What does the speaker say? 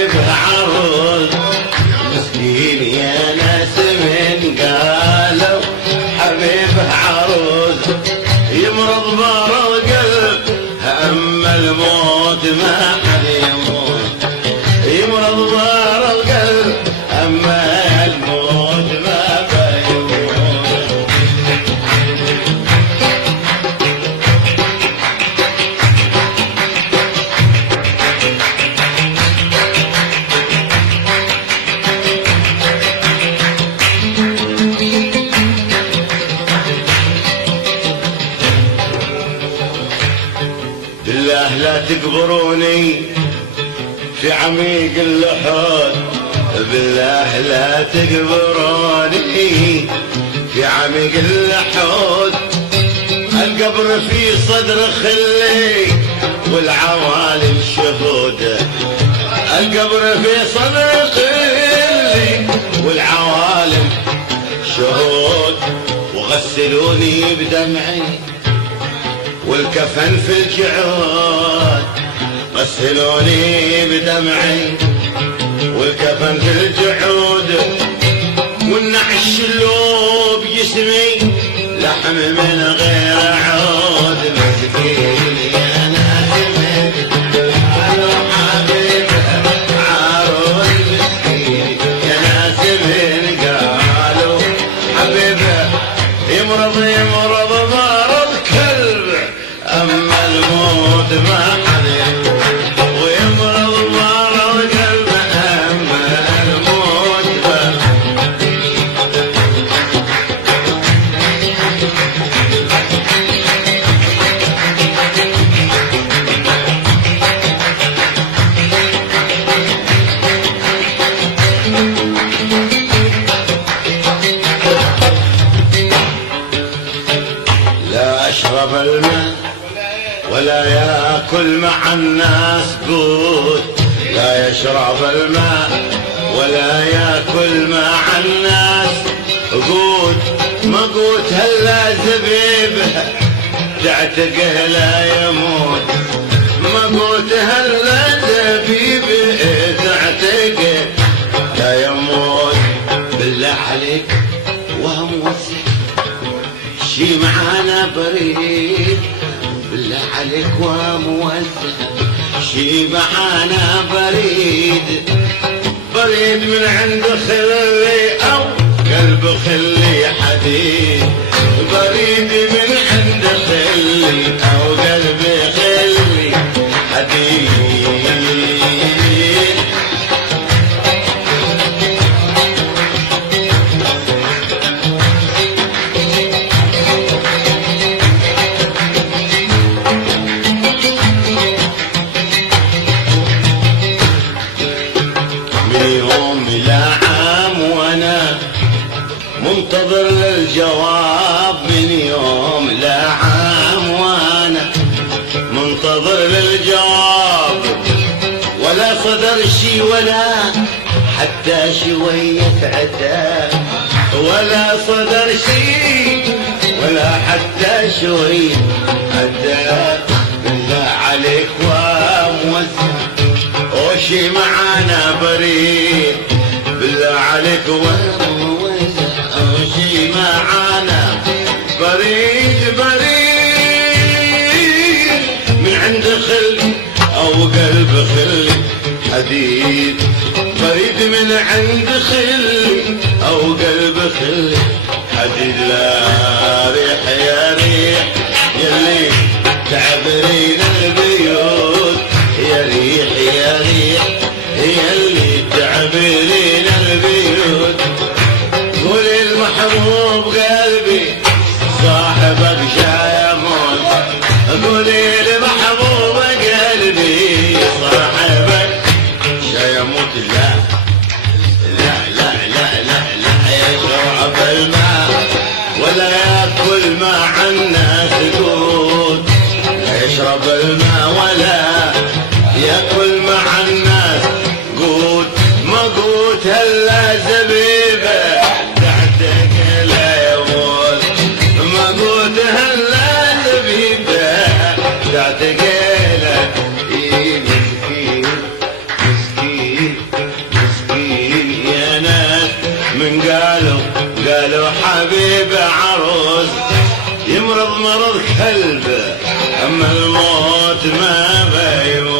حبيبه عروس مسكين يا ناس من قالوا حبيبه عروس يمرض مرض قلب اما الموت ما حد يموت يمرض مرض قلب اما الموت ما بيموت. بالله لا تقبروني في عميق اللحود بالله لا تقبروني في عميق اللحود القبر في صدر خلي والعوالم شهود القبر في صدر خلي والعوالم شهود وغسلوني بدمعي والكفن في الجعود غسلوني بدمعي والكفن في الجعود والنعش اللو بجسمي لحم من غير عود مسكين يا ناس قالوا حبيبه عروس مسكين يا ناس من قالوا حبيبه يمرض مرض كلب اما الموت ما حد ويمرض مرض قلب اما الموت ما. لا اشرب الماء ولا ياكل مع الناس قوت لا يشرب الماء ولا ياكل مع الناس قوت مقوت هلا زبيبه تعتقه لا يموت مقوت هلا زبيبه تعتقه لا يموت. بالله عليك وموسع شي معانا بريد بالله عليك وموسع شي معانا بريد من عند خلي او قلب خلي حديد بريد من عند خلي او قلب خلي حديد. منتظر للجواب من يوم لعام وانا منتظر للجواب ولا صدر شي ولا حتى شوية عتاب ولا صدر شي ولا حتى شوية عتاب. بالله عليك وموسع وشي معانا بريد بالله عليك وموسع وشي معانا بريد من عند خلي او قلب خلي حديد بريد من عند خلي او قلب خلي حديد. لا ريح يا ريح يلي تعبرين البيوت يا ريح يا ريح يلي تعبرين البيوت قولي المحبوب قلبي صاحبك شايمون قولي المحبوب قلبي صاحبك شايموت. لا لا لا لا لا لا يشرب الماء ولا ياكل مع الناس قوت لا يشرب الماء ولا ياكل مع الناس قوت مقوت هلا زبيبه تعتق لا يموت مقوت هلا زبيبه تعتق لا مسكين مسكين قالوا حبيب عروس يمرض مرض كلب، أما الموت ما بيموت.